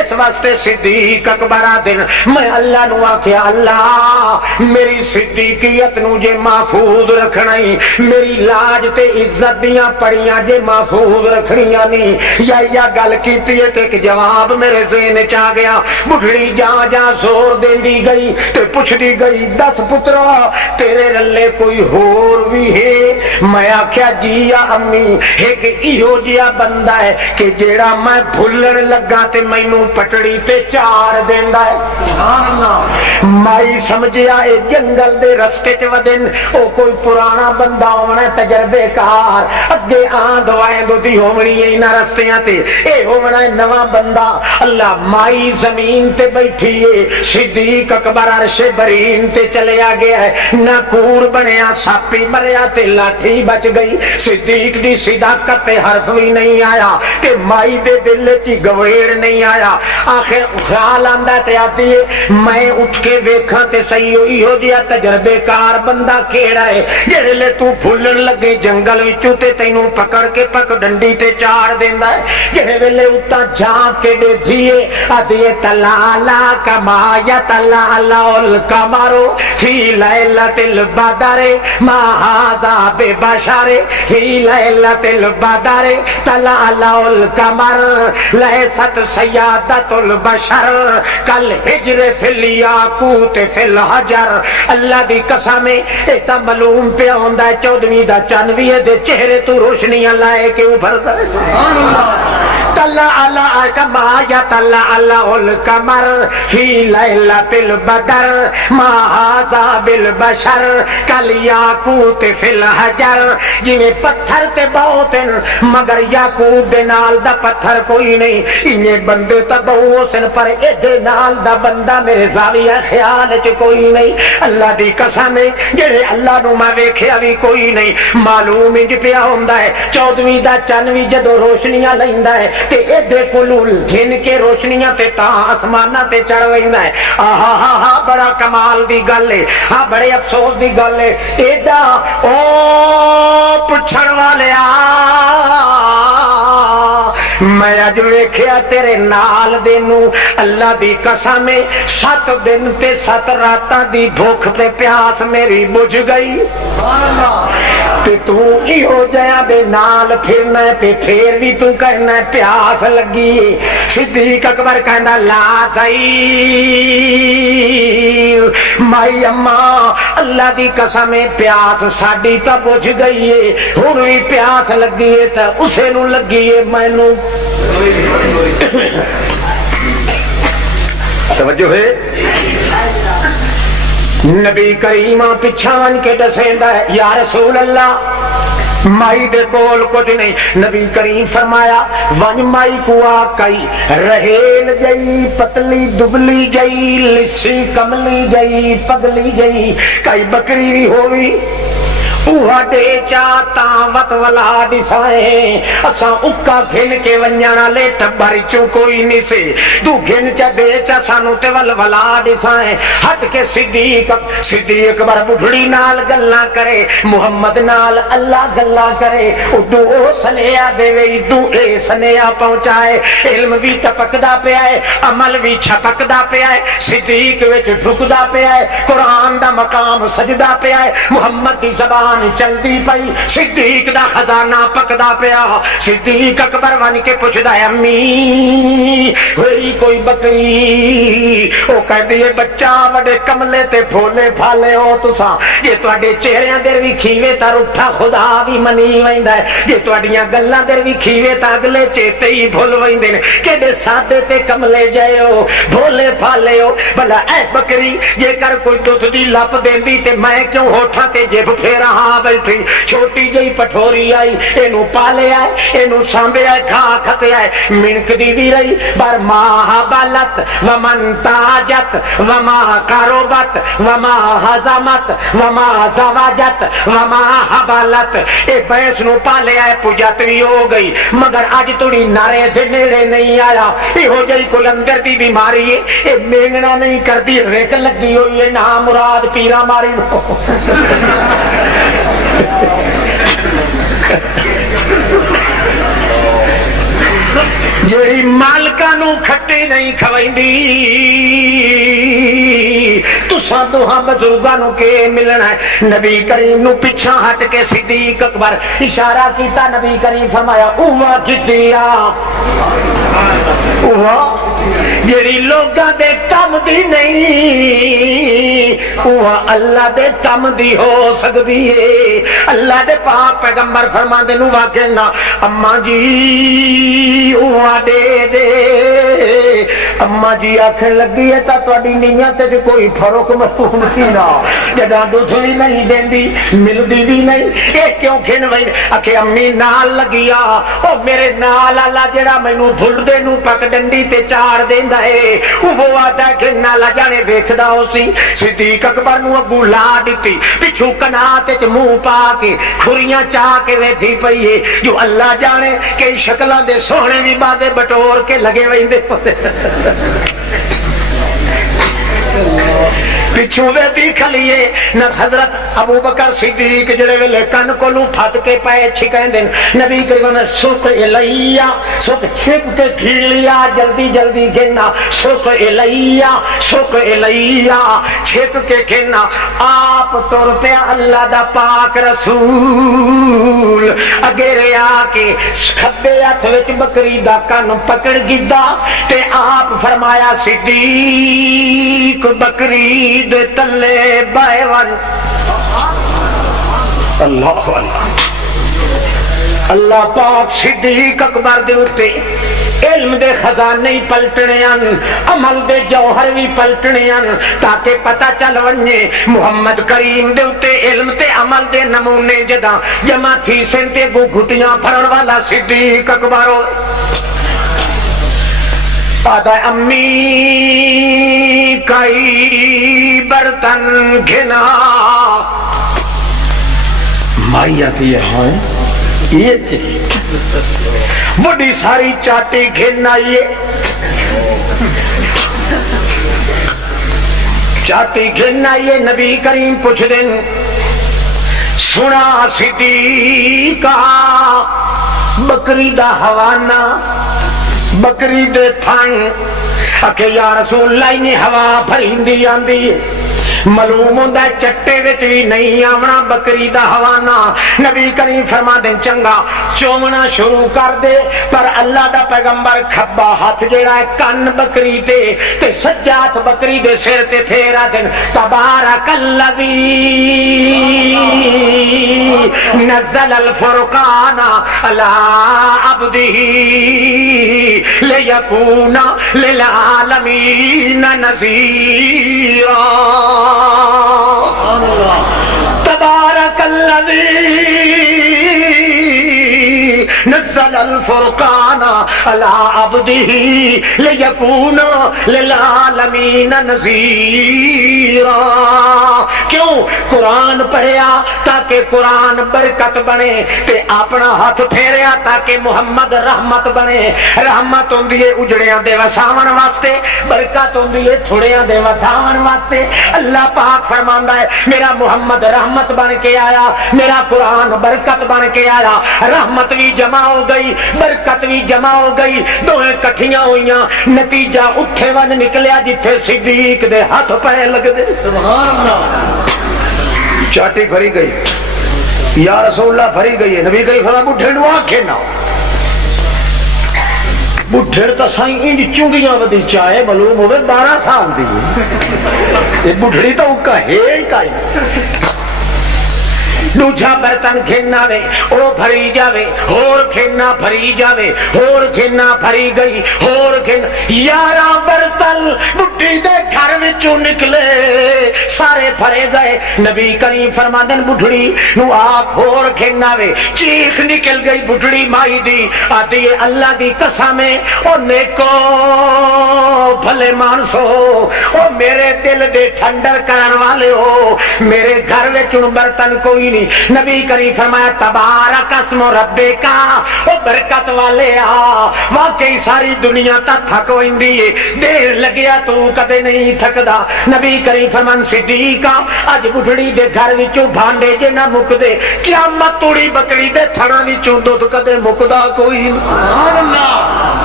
اس واسطے صدیق اکبر دن میں اللہ نو آکھیا اللہ میری صدیقیت نو جے محفوظ رکھنا ہی میری لاج تے عزت دیاں پڑیاں جے محفوظ رکھنیاں نہیں یا گل کیتی ہے تے ایک جواب میرے ذہن چ آ گیا بڑھڑی جا زور دیندی گئی تے پوچھدی گئی دس پترا تیرے رلے کوئی ہور بھی ہے میں آکھیا جی یا امی ایک ایہو جیا بندہ ہے کہ جیڑا میں بھولن لگا تے مینوں پٹڑی تے چار دیندا ہے سبحان اللہ مائی سمجھیا اے جنگل دے رستے چ ودن او کوئی پرانا بندہ ہونا تجربے کار اگے آند وائند دی ہونی اے نہ رستیاں تے اے ہونا نواں بندہ اللہ مائی زمین تے بیٹھی ہے صدیق اکبر عرش برین تے چلیا گیا ہے نہ کوڑ بنیا ساپی مریا تے لاٹھی بچ گئی صدیق دی صداقت تے حرف بھی نہیں آیا تے مائی دے دل چ گویڑ نہیں آیا آخر خیال آندا تے آتی ہے میں اٹھ کے ویکھاں تے صحیح ہوئی ہو جیا تجربے کار بندہ کیڑا ہے جڑے لے تو پھولن لگے جنگل وچوں تے تینوں پکڑ کے پک ڈنڈی تے چار دیندا ہے جڑے ویلے اُتا جھانک کے دیکھیے ادیے تلالا کما یا تلالا القمر فی لیلۃ البدر ما ھذا ببشر فی لیلۃ البدر تلالا القمر لیست سیادۃ البشر کل ہجر فی الیاقوت فی الحجر اللہ دی قسم اے تا معلوم پیا ہوندا ہے 14ویں دا چند وی دے چہرے تو روشنیاں لائے کے ابھردا ہے سبحان اللہ تلالا کما یا تلالا القمر فی لیلۃ البدر ما ھذا بالبشر کل یاقوت فی الحجر جویں پتھر تے بہت مگر یاقوت دے نال دا پتھر کوئی نہیں انہیں بندے تا بہت سن پر ایدے نال دا بندہ میرے زاویہ خیال چ کوئی نہیں اللہ دی قسم ہے جڑے اللہ نو میں ویکھیا بھی کوئی نہیں معلوم انج پیا ہوندا ہے 14ویں دا چنویں جدو روشنیاں لیندا ہے تے ایدے کلول گھن کے روشنیاں تے تا آسماناں تے چڑھ ویندا ہے آہا ہا ہا بڑا کمال دی گل ہے ہاں بڑے افسوس دی گل ہے ایڈا او پچھڑ والیا میں اج ویکھیا تیرے نال دے نو اللہ دی قسم 7 دن تے 7 راتاں دی بھوک تے پیاس میری بجھ گئی سبحان اللہ تے تو ایہو جیا دے نال پھرنا تے پھر بھی تو کہنا پیاس لگی صدیق اکبر کہندا لا صحیح مائی اماں اللہ دی قسم پیاس ساڈی تا بجھ گئی ہے ہن وی پیاس لگی ہے تے اسے نو لگی ہے مینوں توجہ ہے نبی کریم پچھان کے دسیندا ہے یا رسول اللہ مائی دے کول کچھ نہیں نبی کریم فرمایا ون مائی کو آکائی رہیل جئی پتلی دبلی جئی لسی کملی جئی پگلی جئی کئی بکری بھی ہوئی اوہا دے چاہتا وط ولا ڈسائیں اساں اکا گھن کے ونجانا لے ٹباری چوں کوئی نہیں سے دو گھن چا دے چا سانو تے ول ولا ڈسائیں ہٹ کے صدیق بر بڑھڑی نال گلنا کرے محمد نال اللہ گلنا کرے اڈو او سنیا دے وی دو اے سنیا پہنچائے علم بھی ٹپکدا پیا ہے عمل بھی چھپکدا پیا ہے صدیق وچ ڈھکدا پیا ہے قرآن دا مقام سجدہ پیا ہے محمد دی زبان چلتی پئی صدیق دا خزانہ پکدا پیا صدیق اکبر ون کے پوچھدا ہے امی ہوئی کوئی بکری او کہدی ہے بچہ وڈے کملے تے بھولے پھالے ہو تساں جے تواڈے چہریاں دے وی کھیوے تا روٹھا خدا بھی منی ویندا ہے جے تواڈیاں گلاں دے وی کھیوے تا اگلے چیتے ہی بھول ویندے نے کڈے سادے تے کملے جائے ہو بھولے پھالے ہو بھلا اے بکری جے کر کوئی دودھ دی لپ دیندی تے میں کیوں ہوٹھاں تے جیب پھیرا بیٹھی چھوٹی جئی پٹھوری آئی اینو پالے آئے اینو سانبے آئے کھا کھتے آئے منک دی دی رہی بر ماہ بالت ومن تاجت وما کاروبت وما حضامت وما زواجت وما حبالت اے بیس نو پالے آئے پجاتوی ہو گئی مگر آج توڑی نارے دھنیرے نہیں آیا اے ہو جائی کوئی اندر دی بیماری ہے اے مینگنا نہیں کر دی ریک لگی ہوئی ہے نا مراد پیرا ماری نو جڑی مالکاں نو کھٹی نہیں کھویندی تساں دوہاں بزرگاں نو کے ملنا ہے؟ نبی کریم نو پیچھے ہٹ کے صدیق اکبر اشارہ کیتا، نبی کریم فرمایا اوہ کتیا اوہ جڑی لوگاں دے کم دی نہیں اوہ اللہ دے کم دی ہو سکدی ہے۔ اللہ دے پاک پیغمبر فرماندے نو واکھنا اماں جی اوہ دے دے اماں جی آکھن لگی ہے تا تہاڈی نیت تے کوئی فرق محسوس نہیں نا جڑا دودھ بھی نہیں دیندی ملدی بھی نہیں اے کیوں کھن وئی آکھے امی نال لگیا او میرے نال اللہ جڑا مینوں بھلدے نو پک ڈنڈی تے چار دیندا ہے وہ آدا کہ نالا جانے ویکھدا ہو سی۔ صدیق اکبر نو اگوں لا دتی پچھو کنات وچ منہ پا کے کھریاں چا کے ویٹھی پئی ہے جو اللہ جانے کہ شکلاں دے سوہنے بھی بازے بٹور کے لگے ویندے پچھو ویٹھی کھلیے نہ حضرت ابو بکر صدیق جڑے ویلے کن کولوں پھٹ کے پائے چھکیندے نبی کریم نے سوک الیا سوک چھپ کے کھیلیا جلدی جلدی گھنا سوک الیا چھپ کے گھنا آپ ٹر پیا اللہ دا پاک رسول اگے آ کے کھبے ہاتھ وچ بکری دا کن پکڑ گدا تے آپ فرمایا صدیق بکری دے تلے بائے ون اللہ اللہ پاک صدیق اکبر دے اتے علم دے خزانے ہی پلٹنے ہیں عمل دے جوہر بھی پلٹنے ہیں تاکہ پتہ چل ونجے محمد کریم دے اتے علم تے عمل دے نمونے جدا جمع تھی سنتے گو گھٹیاں پھرن والا صدیق اکبر ہو آدھا امی کئی برتن گھنا مائی آتی ہے یہ وڈی ساری چاٹی گھنا یہ چاٹی گھنا یہ نبی کریم پوچھ دیں سنا صدیقہ بکری دا حوانہ بکری دے تھن اکھے یا رسول اللہ انہیں ہوا بھریندی آندی ہے معلوم ہوندہ ہے چٹے وچ بھی نہیں آونا بکری دا حوانہ نبی کریم فرما دیں چنگا چومنا شروع کر دے پر اللہ دا پیغمبر کھبا ہاتھ جڑا ہے کن بکری تے سجات بکری دے سر تے پھیرا دیں تبارک الذی نزل الفرقان علی عبدہ لیکون للعالمین نذیرا تبارک الذی نزل الفرقان على عبده ليكون للعالمین نذیرا کیوں قرآن پڑھیا تاکہ قرآن برکت بنے تے اپنا ہاتھ پھیریا تاکہ محمد رحمت بنے رحمت ہوندی ہے اجڑیاں دے وساون واسطے برکت ہوندی ہے تھوڑیاں دے وساون واسطے اللہ پاک فرماندا ہے میرا محمد رحمت بن کے آیا میرا قرآن برکت بن کے آیا رحمت بھی جمع ہو گئی برکت بھی جمع ہو گئی دوہیں کٹھیاں ہوئیاں نتیجہ اٹھے ون نکلیا جتھے صدیق دے ہاتھ پے لگ دے سبحان اللہ چاٹی بھری گئی یا رسول اللہ بھری گئی ہے نبی کریم فرمایا بڈھے نو آنکھیں نہ بڈھے تو سائیں انج چونگیاں ودی چاہے معلوم ہوئے 12 سال دی یہ بڈھڑی تو کا ہے ہی کائی دوجھا برتن کھینا وے او بھری جاوے ہور کھینا بھری جاوے ہور کھینا بھری گئی ہور کھینا 11 برتن بڈھی دے گھر وچوں نکلے سارے بھرے گئے نبی کریم فرماندن بڈھڑی نو آکھ ہور کھینا وے چیخ نکل گئی بڈھڑی مائی دی آتی ہے اللہ دی قسم ہے او نیکو بھلے مانسو او میرے دل دے ٹھنڈر کرن والے ہو میرے گھر وچوں برتن کوئی نہیں نبی کریم فرمایا تبارک اسم ربکا او برکت والے آ واقعی ساری دنیا تا تھک ویندی ہے دیر لگیا تو کدے نہیں تھکدا نبی کریم فرمان صدیقہ اج بڈھڑی دے گھر وچوں بھانڈے جے نہ مکدے قیامت توڑی بکری دے تھڑاں وچوں دودھ کدے مکدا کوئی نہیں سبحان اللہ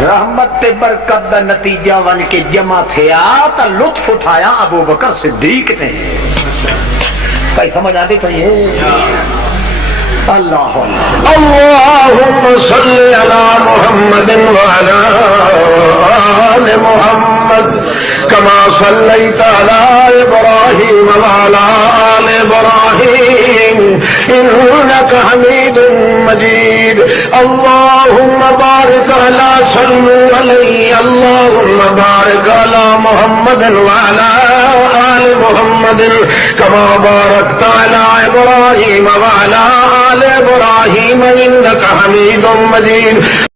رحمت تے برکت دا نتیجہ ون کے جمع تھیا تا لطف اٹھایا ابو بکر صدیق نے. بھائی سمجھ آتی پئی ہے؟ اللہ اللہم صلی علی محمد وعلی آل محمد کما صلیت علی ابراہیم وعلی آل ابراہیم انک حمید مجید. اللہم بارک علی صلو علی اللہم بارک علی محمد وعلی آل محمد کما بارکت علی ابراہیم وعلی آل ابراہیم انک حمید مجید.